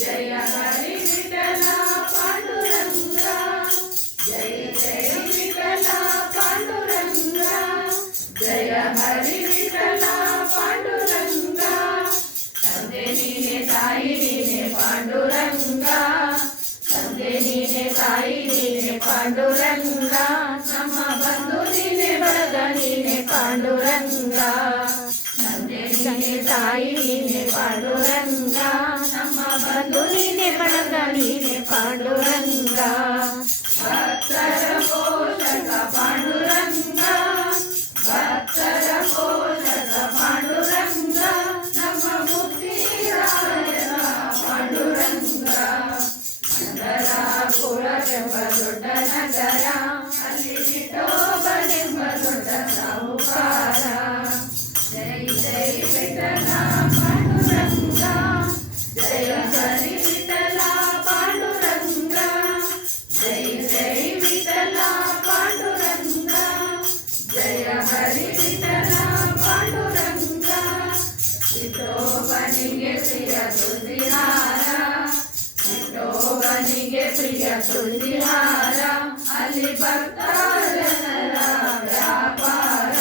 जय हरि विठला पांडुरंगा जय जय विठला पांडुरंगा जय हरि विठला पांडुरंगा ತಂದೆ ನೀನೆ ತಾಯಿ ನೀನೆ ಪಾಂಡುರಂಗ ತಂದೆ ನೀನೆ ತಾಯಿ ನೀನೆ ಪಾಂಡುರಂಗ ನಮ್ಮ ಬಂಧು ನೀನೆ ಬಳಗ ನೀನೆ ಪಾಂಡುರಂಗ ತಂದೆ ನೀನೆ ತಾಯಿ ನೀನೆ ಪಾಂಡುರಂಗ ನಮ್ಮ ಬಂಧು ನೀನೆ ಬಳಗ ನೀನೆ ಪಾಂಡುರಂಗ ಭಕ್ತರ ಪೋಷಕ ಪಾಂಡುರಂಗ ಭಕ್ತರ ಪೋಷಕ ಪಾಂಡುರಂಗ ನಮ್ಮ ಬುದ್ಧಿರಾಯನ ಪಾಂಡುರಂಗ ನಗರಾಪುರವೆಂಬ ದೊಡ್ಡ ನಗರ ಅಲ್ಲಿ ವಿಠೋಬನೆಂಬ ದೊಡ್ಡ ಸಾಹುಕಾರ ಜೈ ಜೈ ವಿಠಲ ಪಾಂಡುರಂಗ ಜಯ ಹರಿ ವಿಠಲ ಪಾಂಡುರಂಗ ಜೈ ಜೈ ವಿಠಲ ಪಾಂಡುರಂಗ ಜಯ ಹರಿ ವಿಠಲ ಪಾಂಡುರಂಗ ವಿಠೋಬನಿಗೆ ಪ್ರಿಯ ತುಳಸಿಹಾರ ವಿಠೋಬನಿಗೆ ಪ್ರಿಯ ತುಳಸಿಹಾರ ಅಲ್ಲಿ ಭಕ್ತಜನರ ವ್ಯಾಪಾರ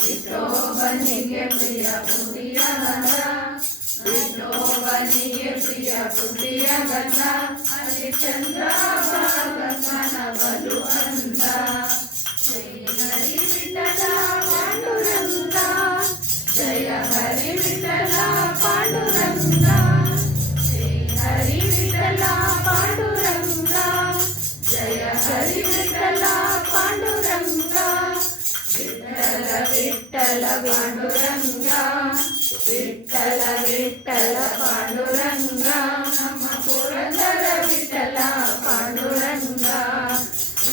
ವಿಠೋಬನಿಗೆ ಪ್ರಿಯ ಪುರಿಯ ಗಂಧ ವಿಠೋಬನಿಗೆ ಪ್ರಿಯ ಪುರಿಯ ಗಂಧ ಅಲ್ಲಿ ಚಂದ್ರಭಾಗನ ಬಲು ಅಂದ ಜೈ ಹರಿ ವಿಠಲ ಪಾಂಡುರಂಗ ಜಯ ಹರಿ ವಿಠಲ ಪಾಂಡುರಂಗ ಜೈ ಹರಿ ವಿಠಲ ಪಾಂಡುರಂಗ ಜಯ ಹರಿ ವಿಠಲ ಪಾಂಡುರಂಗ ವಿಠಲ ವಿಠಲ ಪಾಂಡುರಂಗ ವಿಠಲ ವಿಠಲ ಪಾಂಡುರಂಗ ನಮ್ಮ ಪುರಂದರ ವಿಠಲ ಪಾಂಡುರಂಗ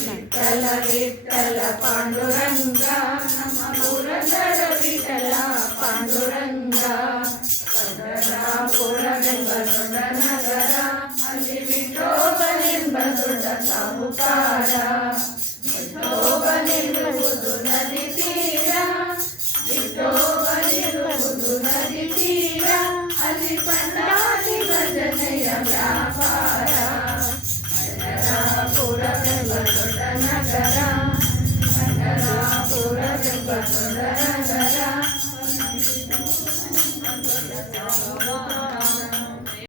ವಿಠಲ ವಿಠಲ ಪಾಂಡುರಂಗ ನಮ್ಮ ಪುರಂದರ ವಿಠಲ ಪಾಂಡುರಂಗ ಪುರವೆಂಬ ದೊಡ್ಡ ನಗರ ಅಲ್ಲಿ ವಿಠೋಬನೆಂಬ ದೊಡ್ಡ ಸಾಹುಕಾರ ವಿಠೋಬನೆಂಬುದು ನದಿ ತೀರ ವಿಠೋಬನಿರುವುದು ನದಿ ತೀರ ಅಲ್ಲಿ ಪಂಡಾಲಿ ಭಜನೆಯ ವ್ಯಾಪಾರ ಪುರವೆಂಬ ದೊಡ್ಡ ನಗರ ಪುರವೆಂಬ ದೊಡ್ಡ ನಗರ